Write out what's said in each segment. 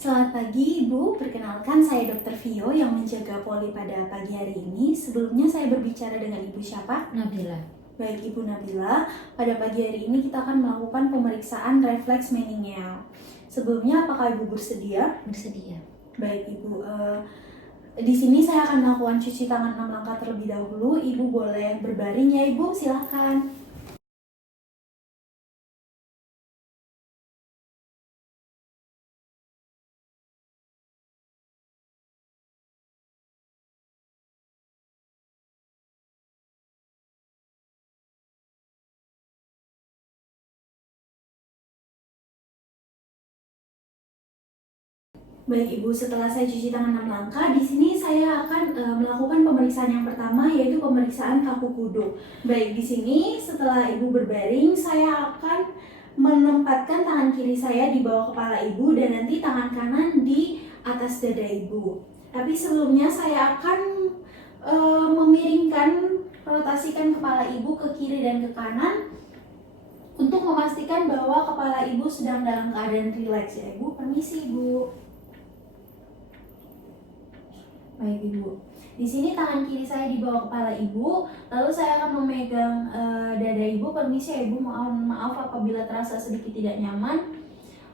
Selamat pagi Ibu, perkenalkan saya Dr. Vio yang menjaga poli pada pagi hari ini. Sebelumnya saya berbicara dengan Ibu siapa? Nabila. Baik Ibu Nabila, pada pagi hari ini kita akan melakukan pemeriksaan refleks meningeal. Sebelumnya apakah Ibu bersedia? Bersedia. Baik Ibu, di sini saya akan melakukan cuci tangan 6 langkah terlebih dahulu. Ibu boleh berbaring ya Ibu, silakan. Baik Ibu, setelah saya cuci tangan 6 langkah, di sini saya akan melakukan pemeriksaan yang pertama, yaitu pemeriksaan kaku kudu. Baik, di sini setelah Ibu berbaring, saya akan menempatkan tangan kiri saya di bawah kepala Ibu dan nanti tangan kanan di atas dada Ibu. Tapi sebelumnya saya akan memiringkan, rotasikan kepala Ibu ke kiri dan ke kanan untuk memastikan bahwa kepala Ibu sedang dalam keadaan rileks ya Ibu. Permisi Ibu. Baik Ibu, di sini tangan kiri saya di bawah kepala Ibu, lalu saya akan memegang dada Ibu. Permisi ya Ibu, maaf apabila terasa sedikit tidak nyaman.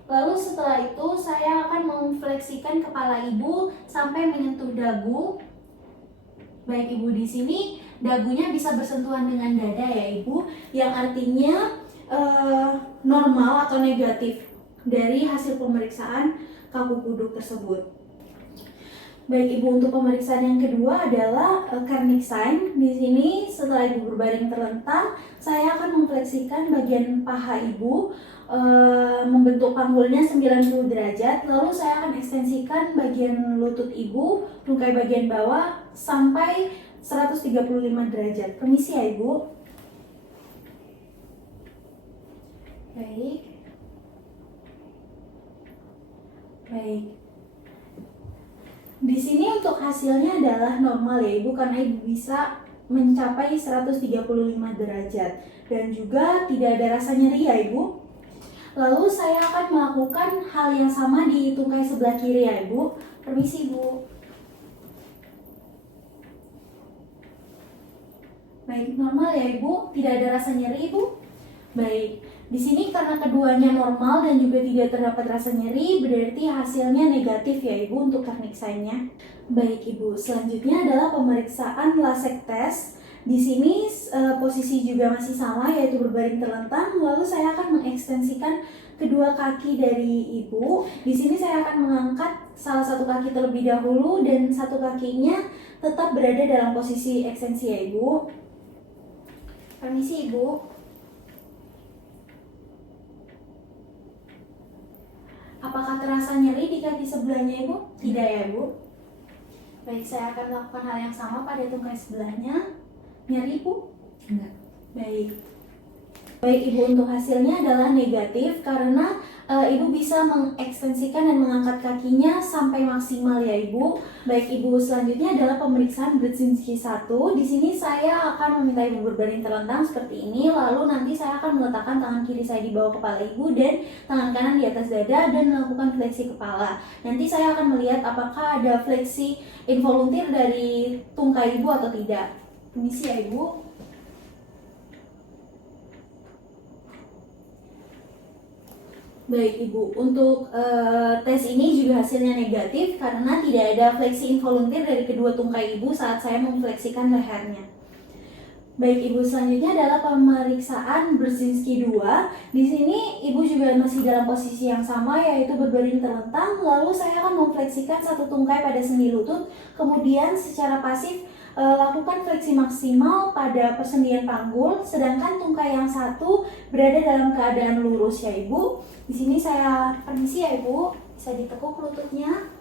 Lalu setelah itu saya akan memfleksikan kepala Ibu sampai menyentuh dagu. Baik Ibu, di sini dagunya bisa bersentuhan dengan dada ya Ibu, yang artinya normal atau negatif dari hasil pemeriksaan kaku kuduk tersebut. Baik Ibu, untuk pemeriksaan yang kedua adalah Carnic sign. Di sini setelah Ibu berbaring terlentang, saya akan memfleksikan bagian paha Ibu membentuk panggulnya 90 derajat. Lalu saya akan ekstensikan bagian lutut Ibu, tungkai bagian bawah sampai 135 derajat. Permisi ya Ibu. Baik. Di sini untuk hasilnya adalah normal ya Ibu, karena Ibu bisa mencapai 135 derajat dan juga tidak ada rasa nyeri ya Ibu. Lalu saya akan melakukan hal yang sama di tungkai sebelah kiri ya Ibu. Permisi Ibu. Baik, normal ya Ibu, tidak ada rasa nyeri Ibu. Baik, di sini karena keduanya normal dan juga tidak terdapat rasa nyeri, berarti hasilnya negatif ya Ibu untuk Carnic sign-nya. Baik Ibu, selanjutnya adalah pemeriksaan LASIK test. Di sini posisi juga masih sama, yaitu berbaring terlentang. Lalu saya akan mengekstensikan kedua kaki dari Ibu. Di sini saya akan mengangkat salah satu kaki terlebih dahulu dan satu kakinya tetap berada dalam posisi ekstensi ya Ibu. Permisi Ibu. Apakah terasa nyeri di kaki sebelahnya Ibu? Tidak ya Ibu. Baik, saya akan melakukan hal yang sama pada tungkai sebelahnya. Nyeri Ibu? Enggak. Baik Ibu, untuk hasilnya adalah negatif karena Ibu bisa mengekstensikan dan mengangkat kakinya sampai maksimal ya Ibu. Baik Ibu, selanjutnya adalah pemeriksaan Brzezinski 1. Di sini saya akan meminta Ibu berbaring terlentang seperti ini, lalu nanti saya akan meletakkan tangan kiri saya di bawah kepala Ibu dan tangan kanan di atas dada dan melakukan fleksi kepala. Nanti saya akan melihat apakah ada fleksi involuntir dari tungkai Ibu atau tidak. Permisi ya Ibu. Baik Ibu, untuk tes ini juga hasilnya negatif karena tidak ada fleksi involuntir dari kedua tungkai Ibu saat saya memfleksikan lehernya. Baik Ibu, selanjutnya adalah pemeriksaan Brzezinski 2. Di sini Ibu juga masih dalam posisi yang sama, yaitu berbaring terlentang. Lalu saya akan memfleksikan satu tungkai pada sendi lutut, kemudian secara pasif lakukan fleksi maksimal pada persendian panggul, sedangkan tungkai yang satu berada dalam keadaan lurus ya Ibu. Di sini saya permisi ya Ibu, bisa ditekuk lututnya.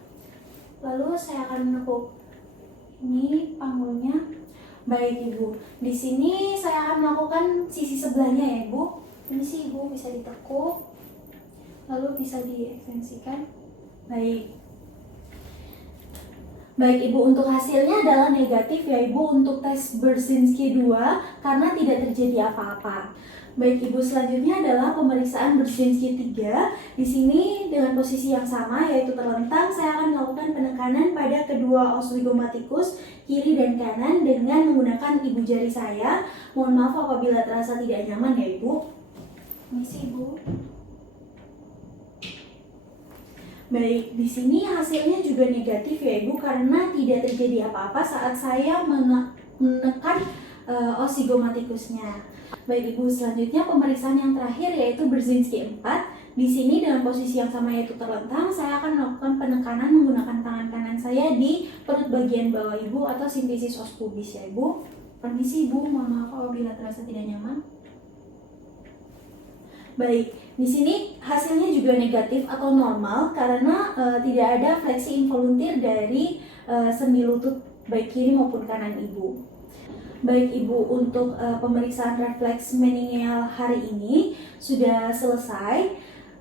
Lalu saya akan menekuk ini panggulnya. Baik Ibu, di sini saya akan melakukan sisi sebelahnya ya Ibu. Permisi Ibu, bisa ditekuk, lalu bisa diekstensikan. Baik. Baik Ibu, untuk hasilnya adalah negatif ya Ibu untuk tes Brzezinski 2 karena tidak terjadi apa-apa. Baik Ibu, selanjutnya adalah pemeriksaan Brzezinski 3. Di sini dengan posisi yang sama yaitu terlentang, saya akan melakukan penekanan pada kedua os zygomatikus kiri dan kanan dengan menggunakan ibu jari saya. Mohon maaf apabila terasa tidak nyaman ya Ibu. Misi Ibu. Baik, di sini hasilnya juga negatif ya Ibu karena tidak terjadi apa-apa saat saya menekan os zygomatikusnya. Baik Ibu, selanjutnya pemeriksaan yang terakhir yaitu Brzezinski 4. Di sini dengan posisi yang sama yaitu terlentang, saya akan melakukan penekanan menggunakan tangan kanan saya di perut bagian bawah Ibu atau simfisis os pubis ya Ibu. Permisi Ibu, mohon maaf apabila terasa tidak nyaman. Baik, di sini hasilnya juga negatif atau normal karena tidak ada fleksi involuntir dari sendi lutut baik kiri maupun kanan Ibu. Baik Ibu, untuk pemeriksaan refleks meningeal hari ini sudah selesai.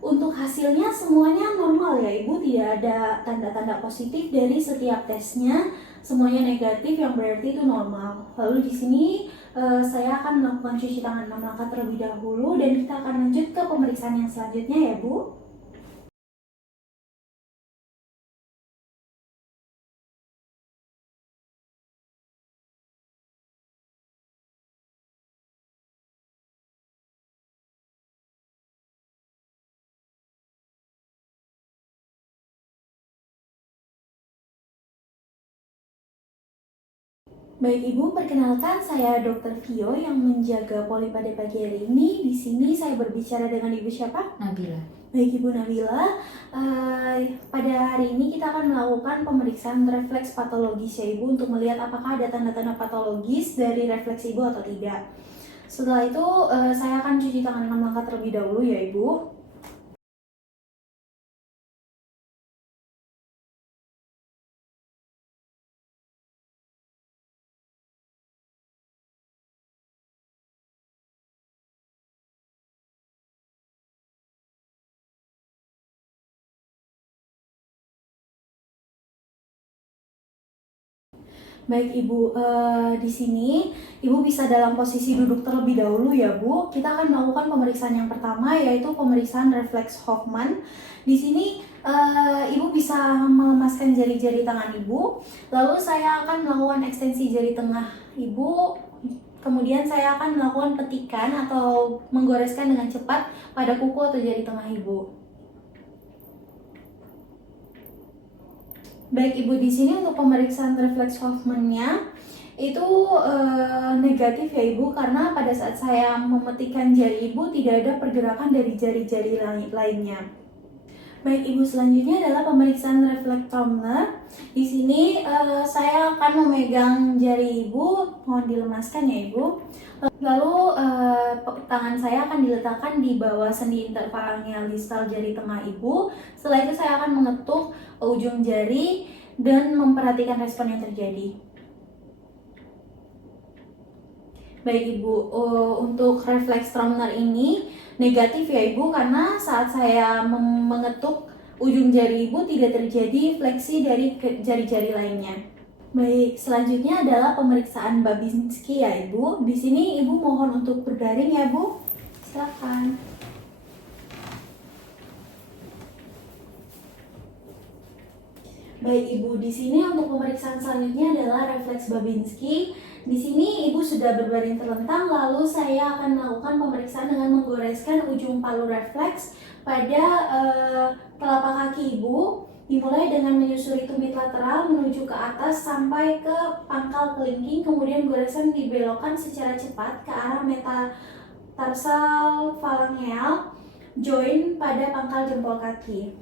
Untuk hasilnya semuanya normal ya Ibu, tidak ada tanda-tanda positif dari setiap tesnya. Semuanya negatif yang berarti itu normal. Lalu di sini saya akan melakukan cuci tangan 6 langkah terlebih dahulu dan kita akan lanjut ke pemeriksaan yang selanjutnya ya Bu. Baik Ibu, perkenalkan saya Dr. Vio yang menjaga poli pada pagi hari ini. Di sini saya berbicara dengan Ibu siapa? Nabila. Baik Ibu Nabila, pada hari ini kita akan melakukan pemeriksaan refleks patologis ya Ibu untuk melihat apakah ada tanda-tanda patologis dari refleks Ibu atau tidak. Setelah itu saya akan cuci tangan 6 langkah terlebih dahulu ya Ibu. Baik Ibu, di sini Ibu bisa dalam posisi duduk terlebih dahulu ya Bu. Kita akan melakukan pemeriksaan yang pertama yaitu pemeriksaan refleks Hoffman. Di sini Ibu bisa melemaskan jari-jari tangan Ibu. Lalu saya akan melakukan ekstensi jari tengah Ibu. Kemudian saya akan melakukan petikan atau menggoreskan dengan cepat pada kuku atau jari tengah Ibu. Baik Ibu, di sini untuk pemeriksaan refleks Hoffman-nya itu negatif ya Ibu karena pada saat saya memetikan jari Ibu tidak ada pergerakan dari jari-jari lainnya. Baik Ibu, selanjutnya adalah pemeriksaan refleks Tromner. Di sini saya akan memegang jari Ibu, mohon dilemaskan ya Ibu. Lalu tangan saya akan diletakkan di bawah sendi interfalangeal distal jari tengah Ibu. Setelah itu saya akan mengetuk ujung jari dan memperhatikan respon yang terjadi. Baik Ibu, untuk refleks Tromner ini negatif ya Ibu karena saat saya mengetuk ujung jari Ibu tidak terjadi fleksi dari jari-jari lainnya. Baik, selanjutnya adalah pemeriksaan Babinski ya Ibu. Di sini Ibu mohon untuk berbaring ya Bu. Silakan. Baik Ibu, di sini untuk pemeriksaan selanjutnya adalah refleks Babinski. Di sini Ibu sudah berbaring terlentang, lalu saya akan melakukan pemeriksaan dengan menggoreskan ujung palu refleks pada telapak kaki Ibu. Dimulai dengan menyusuri tumit lateral menuju ke atas sampai ke pangkal kelingking, kemudian goresan dibelokkan secara cepat ke arah metatarsal falangeal join pada pangkal jempol kaki.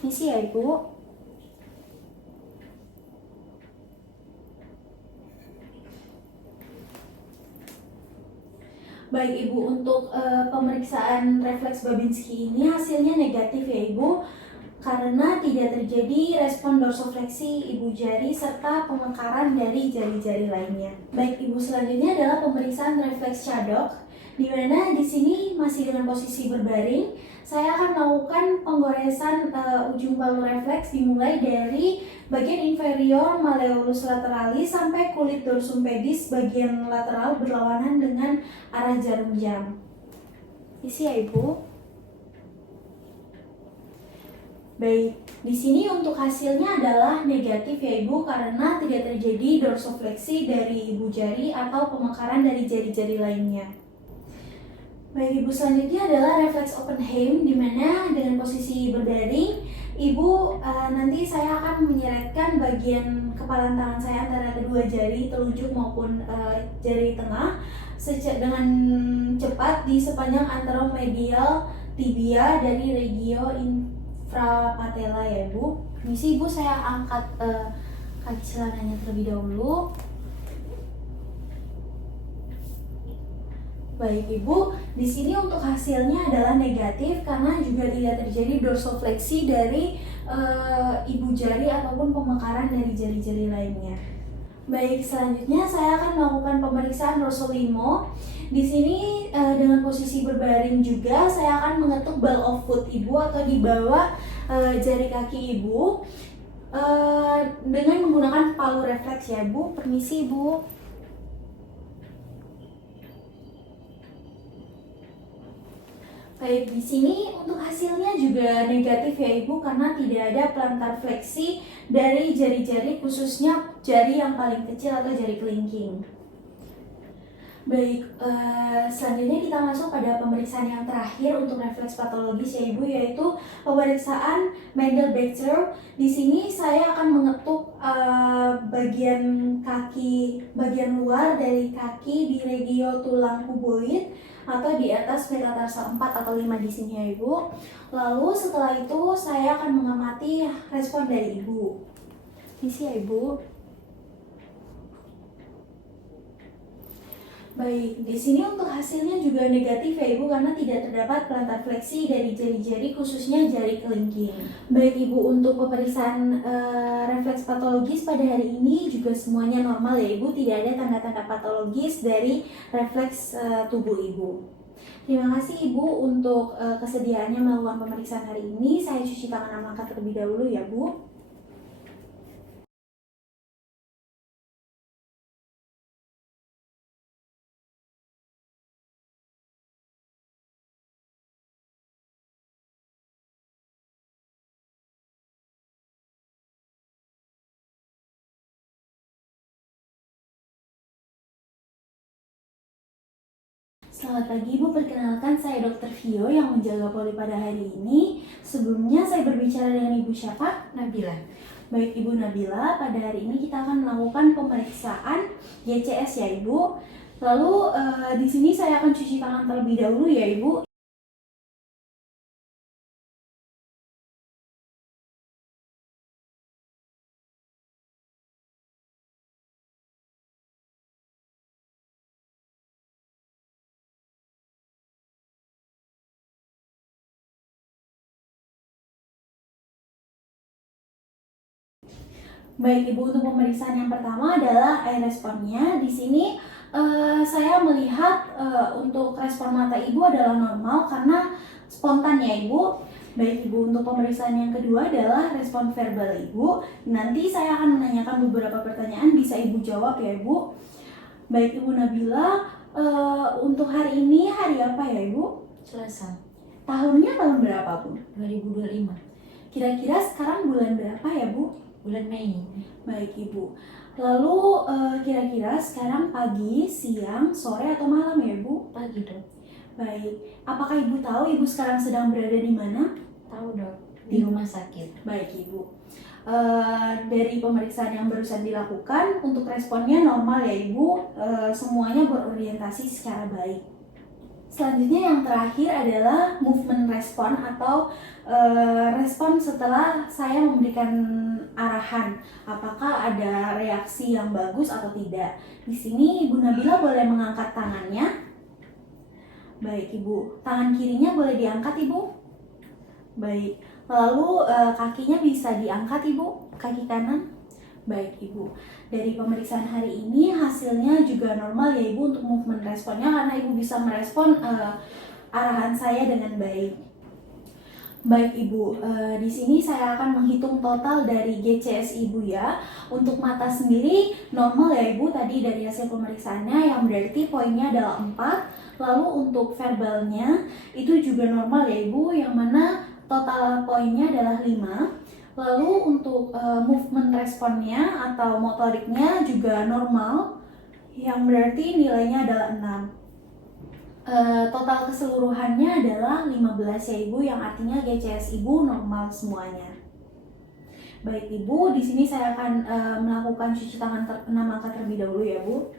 Misi ya Ibu. Baik Ibu, untuk pemeriksaan refleks Babinski ini hasilnya negatif ya Ibu karena tidak terjadi respon dorsofleksi ibu jari serta pemekaran dari jari-jari lainnya. Baik Ibu, selanjutnya adalah pemeriksaan refleks Chadok, di mana di sini masih dengan posisi berbaring. saya akan melakukan penggoresan ujung palu refleks dimulai dari bagian inferior malleolus lateralis sampai kulit dorsum pedis bagian lateral berlawanan dengan arah jarum jam. Isi ya Ibu. Baik, di sini untuk hasilnya adalah negatif ya Ibu karena tidak terjadi dorsofleksi dari ibu jari atau pemekaran dari jari-jari lainnya. Baik Ibu, selanjutnya adalah refleks Oppenheim di mana dengan posisi berbaring, Ibu nanti saya akan menyeretkan bagian kepalan tangan saya antara kedua jari telunjuk maupun jari tengah dengan cepat di sepanjang anteromedial tibia dari regio infrapatella ya Ibu. Misi Ibu, saya angkat kaki celananya terlebih dahulu. Baik Ibu, di sini untuk hasilnya adalah negatif karena juga tidak terjadi dorsofleksi dari ibu jari ataupun pemekaran dari jari-jari lainnya. Baik, selanjutnya saya akan melakukan pemeriksaan dorsolimo. Di sini dengan posisi berbaring juga saya akan mengetuk ball of foot Ibu atau di bawah jari kaki Ibu dengan menggunakan palu refleks ya Bu. Permisi Bu. Baik, di sini untuk hasilnya juga negatif ya Ibu karena tidak ada plantar fleksi dari jari-jari khususnya jari yang paling kecil atau jari kelingking. Baik, selanjutnya kita masuk pada pemeriksaan yang terakhir untuk refleks patologis ya Ibu, yaitu pemeriksaan Mendel-Baxter. Di sini saya akan mengetuk bagian kaki, bagian luar dari kaki di regio tulang kuboid atau di atas metatarsa 4 atau 5 di sini ya Ibu. Lalu setelah itu saya akan mengamati respon dari Ibu. Isi ya Ibu. Baik, di sini untuk hasilnya juga negatif ya Ibu karena tidak terdapat plantar fleksi dari jari-jari khususnya jari kelingking. Baik Ibu, untuk pemeriksaan refleks patologis pada hari ini juga semuanya normal ya Ibu, tidak ada tanda-tanda patologis dari refleks tubuh Ibu. Terima kasih Ibu untuk kesediaannya melakukan pemeriksaan hari ini. Saya cuci tangan dan angkat terlebih dahulu ya Bu. Selamat pagi Ibu, perkenalkan saya Dr. Vio yang menjaga poli pada hari ini. Sebelumnya saya berbicara dengan Ibu siapa? Nabila. Baik Ibu Nabila, pada hari ini kita akan melakukan pemeriksaan GCS ya Ibu. Lalu di sini saya akan cuci tangan terlebih dahulu ya Ibu. Baik Ibu, untuk pemeriksaan yang pertama adalah air responnya. Di sini saya melihat untuk respon mata Ibu adalah normal karena spontan ya Ibu. Baik Ibu, untuk pemeriksaan yang kedua adalah respon verbal Ibu. Nanti saya akan menanyakan beberapa pertanyaan, bisa Ibu jawab ya Ibu. Baik Ibu Nabila, untuk hari ini hari apa ya Ibu? Selasa. Tahunnya tahun berapa Bu? 2025. Kira-kira sekarang bulan berapa ya Bu? Bulan Mei. Baik Ibu. Lalu kira-kira sekarang pagi, siang, sore atau malam ya Bu? Pagi Dok. Baik. Apakah Ibu tahu Ibu sekarang sedang berada di mana? Tahu Dok. Di rumah sakit. Baik Ibu. Dari pemeriksaan yang barusan dilakukan, untuk responnya normal ya Ibu. Semuanya berorientasi secara baik. Selanjutnya yang terakhir adalah movement respon atau respon setelah saya memberikan arahan, apakah ada reaksi yang bagus atau tidak. Di sini Ibu Nabila boleh mengangkat tangannya. Baik Ibu, tangan kirinya boleh diangkat Ibu. Baik, lalu kakinya bisa diangkat Ibu, kaki kanan. Baik Ibu, dari pemeriksaan hari ini hasilnya juga normal ya Ibu untuk movement responnya karena Ibu bisa merespon arahan saya dengan baik. Baik Ibu, di sini saya akan menghitung total dari GCS Ibu ya. Untuk mata sendiri normal ya Ibu, tadi dari hasil pemeriksaannya yang berarti poinnya adalah 4. Lalu untuk verbalnya itu juga normal ya Ibu, yang mana total poinnya adalah 5. Lalu untuk movement responnya atau motoriknya juga normal, yang berarti nilainya adalah 6. Total keseluruhannya adalah 15 ya Ibu, yang artinya GCS Ibu normal semuanya. Baik Ibu, di sini saya akan melakukan cuci tangan 6 langkah terlebih dahulu ya Bu.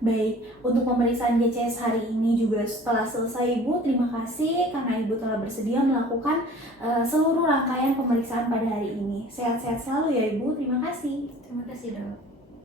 Baik, untuk pemeriksaan GCS hari ini juga setelah selesai Ibu, terima kasih karena Ibu telah bersedia melakukan seluruh rangkaian pemeriksaan pada hari ini. Sehat-sehat selalu ya Ibu, terima kasih. Terima kasih, Dok.